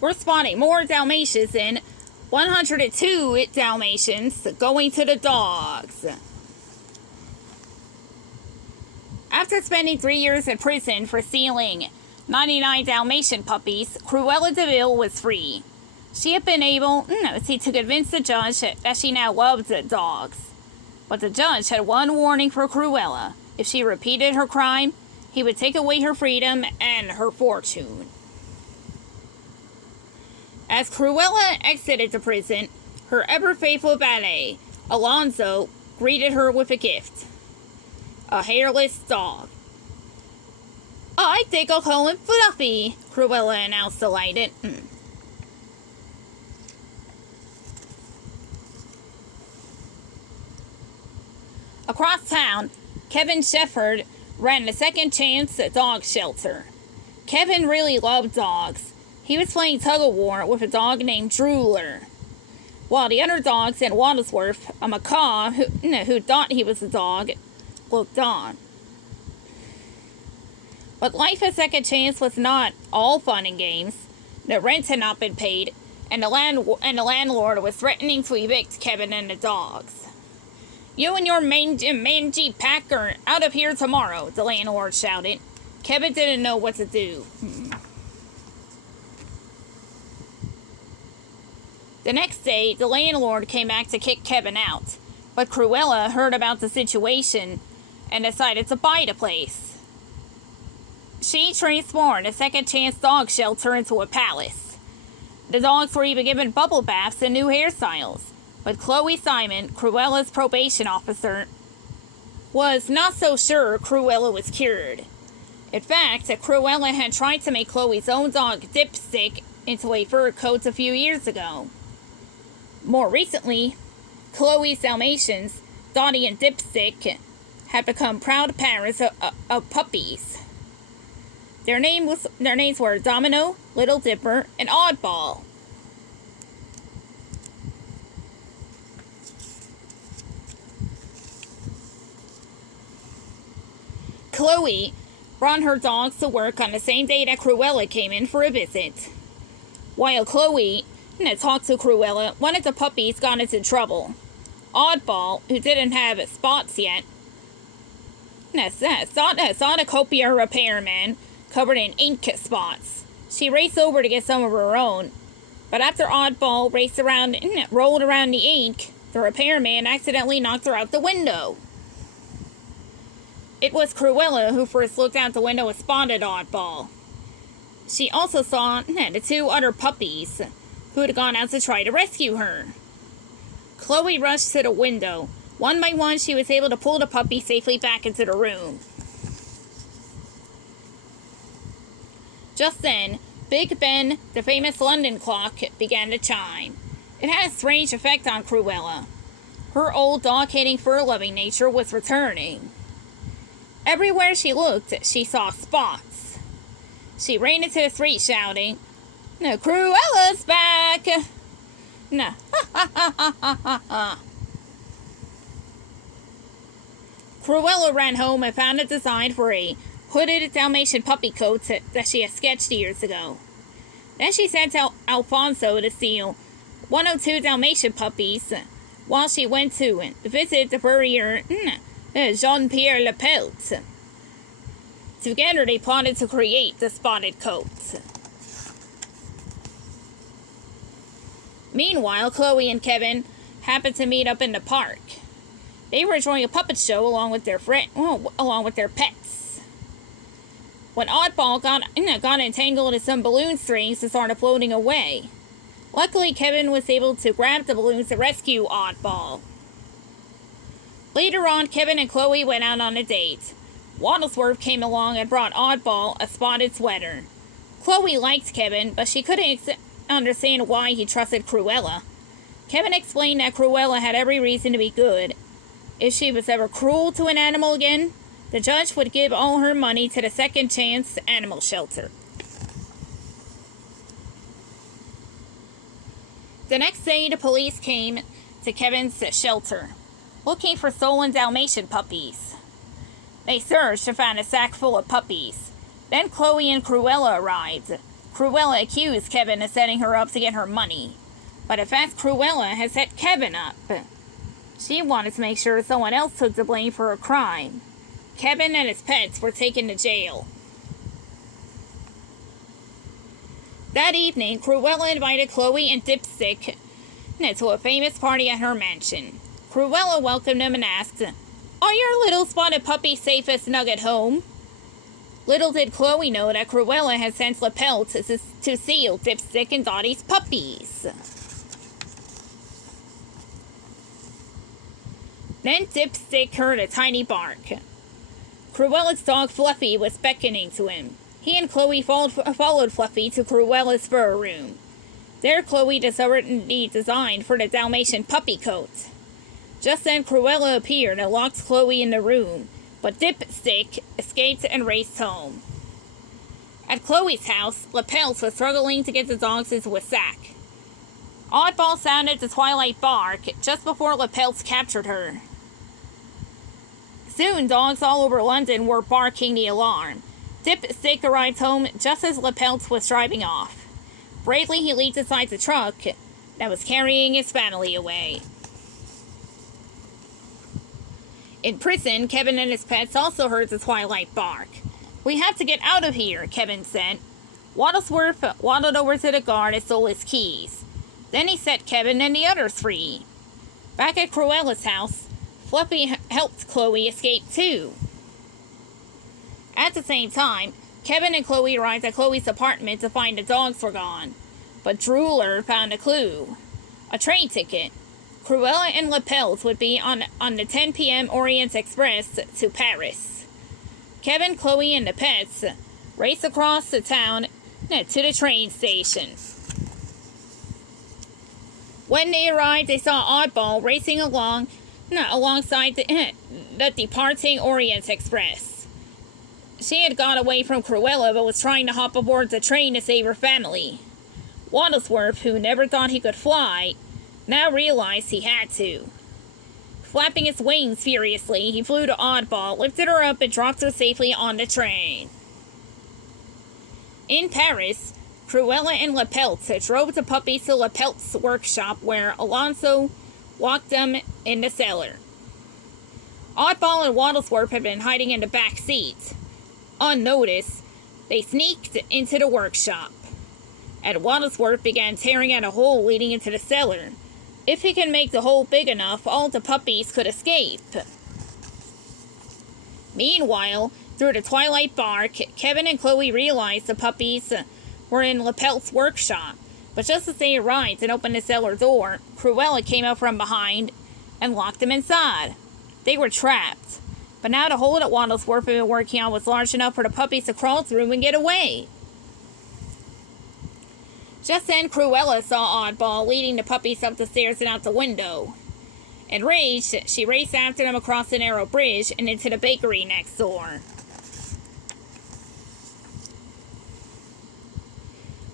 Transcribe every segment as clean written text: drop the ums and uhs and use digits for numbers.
were spotting more Dalmatians than 102 Dalmatians going to the dogs. After spending 3 years in prison for stealing 99 Dalmatian puppies, Cruella de Vil was free. She had been able to convince the judge that she now loved the dogs. But the judge had one warning for Cruella. If she repeated her crime, he would take away her freedom and her fortune. As Cruella exited the prison, her ever-faithful valet, Alonzo, greeted her with a gift. A hairless dog. "I think I'll call him Fluffy," Cruella announced, delighted. Across town, Kevin Shepard ran the Second Chance Dog Shelter. Kevin really loved dogs. He was playing tug-of-war with a dog named Drooler, while the other dogs in Wadsworth, a macaw who thought he was a dog, looked on. But life at Second Chance was not all fun and games. The rent had not been paid, and the landlord was threatening to evict Kevin and the dogs. "You and your mangy pack are out of here tomorrow," the landlord shouted. Kevin didn't know what to do. The next day, the landlord came back to kick Kevin out, but Cruella heard about the situation and decided to buy the place. She transformed the Second Chance Dog Shelter into a palace. The dogs were even given bubble baths and new hairstyles. But Chloe Simon, Cruella's probation officer, was not so sure Cruella was cured. In fact, Cruella had tried to make Chloe's own dog, Dipstick, into a fur coat a few years ago. More recently, Chloe's Dalmatians, Dottie and Dipstick, had become proud parents of puppies. Their names were Domino, Little Dipper, and Oddball. Chloe brought her dogs to work on the same day that Cruella came in for a visit. While Chloe talked to Cruella, one of the puppies got into trouble. Oddball, who didn't have spots yet, saw the copia repairman covered in ink spots. She raced over to get some of her own, but after Oddball rolled around the ink, the repairman accidentally knocked her out the window. It was Cruella who first looked out the window and spotted Oddball. She also saw the two other puppies who had gone out to try to rescue her. Chloe rushed to the window. One by one, she was able to pull the puppy safely back into the room. Just then, Big Ben, the famous London clock, began to chime. It had a strange effect on Cruella. Her old dog-hating, fur-loving nature was returning. Everywhere she looked, she saw spots. She ran into the street shouting, "No, Cruella's back!" No, Cruella ran home and found a design for a hooded Dalmatian puppy coat that she had sketched years ago. Then she sent Alfonso to steal 102 Dalmatian puppies while she went to visit the furrier Jean-Pierre Lepelt. Together they plotted to create the spotted coat. Meanwhile, Chloe and Kevin happened to meet up in the park. They were enjoying a puppet show along with their pets. When Oddball got entangled in some balloon strings and started floating away. Luckily, Kevin was able to grab the balloons to rescue Oddball. Later on, Kevin and Chloe went out on a date. Wadsworth came along and brought Oddball a spotted sweater. Chloe liked Kevin, but she couldn't understand why he trusted Cruella. Kevin explained that Cruella had every reason to be good. If she was ever cruel to an animal again, the judge would give all her money to the Second Chance Animal Shelter. The next day, the police came to Kevin's shelter, looking for stolen Dalmatian puppies. They searched and found a sack full of puppies. Then Chloe and Cruella arrived. Cruella accused Kevin of setting her up to get her money. But in fact, Cruella had set Kevin up. She wanted to make sure someone else took the blame for her crime. Kevin and his pets were taken to jail. That evening, Cruella invited Chloe and Dipstick to a famous party at her mansion. Cruella welcomed them and asked, "Are your little spotted puppies safe and snug at home?" Little did Chloe know that Cruella had sent Lapel to steal Dipstick and Dottie's puppies. Then Dipstick heard a tiny bark. Cruella's dog Fluffy was beckoning to him. He and Chloe followed Fluffy to Cruella's fur room. There Chloe discovered the design for the Dalmatian puppy coat. Just then Cruella appeared and locked Chloe in the room, but Dipstick escaped and raced home. At Chloe's house, Lapels was struggling to get the dogs into a sack. Oddball sounded the twilight bark just before Lapels captured her. Soon, dogs all over London were barking the alarm. Dipstick arrived home just as Lapels was driving off. Bravely, he leaped inside the truck that was carrying his family away. In prison, Kevin and his pets also heard the twilight bark. "We have to get out of here," Kevin said. Waddlesworth waddled over to the guard and stole his keys. Then he set Kevin and the others free. Back at Cruella's house, Fluffy helped Chloe escape too. At the same time, Kevin and Chloe arrived at Chloe's apartment to find the dogs were gone. But Drooler found a clue. A train ticket. Cruella and Lapels would be on the 10 p.m. Orient Express to Paris. Kevin, Chloe, and the pets raced across the town to the train station. When they arrived, they saw Oddball racing alongside the departing Orient Express. She had got away from Cruella but was trying to hop aboard the train to save her family. Waddlesworth, who never thought he could fly, now realized he had to. Flapping his wings furiously, he flew to Oddball, lifted her up, and dropped her safely on the train. In Paris, Cruella and Lapelt drove the puppies to Lapelt's workshop, where Alonso walked them in the cellar. Oddball and Waddlesworth had been hiding in the back seat. Unnoticed, they sneaked into the workshop, and Waddlesworth began tearing out a hole leading into the cellar. If he can make the hole big enough, all the puppies could escape. Meanwhile, through the twilight bark, Kevin and Chloe realized the puppies were in Lapelt's workshop. But just as they arrived and opened the cellar door, Cruella came up from behind and locked them inside. They were trapped. But now the hole that Waddlesworth had been working on was large enough for the puppies to crawl through and get away. Just then, Cruella saw Oddball leading the puppies up the stairs and out the window. Enraged, she raced after them across the narrow bridge and into the bakery next door.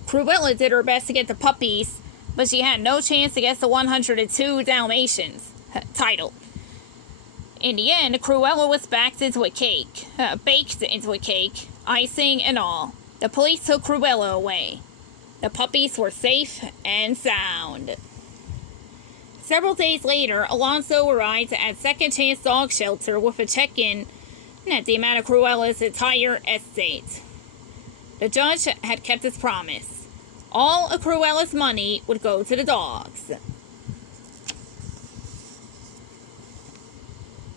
Cruella did her best to get the puppies, but she had no chance against the 102 Dalmatians. Title. In the end, Cruella was baked into a cake, icing and all. The police took Cruella away. The puppies were safe and sound. Several days later, Alonso arrived at Second Chance Dog Shelter with a check-in at the amount of Cruella's entire estate. The judge had kept his promise. All of Cruella's money would go to the dogs.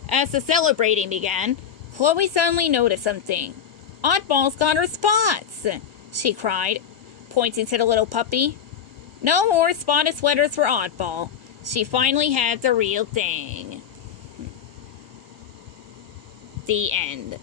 As the celebrating began, Chloe suddenly noticed something. "Oddball's got her spots!" she cried, pointing to the little puppy. No more spotted sweaters for Oddball. She finally had the real thing. The end.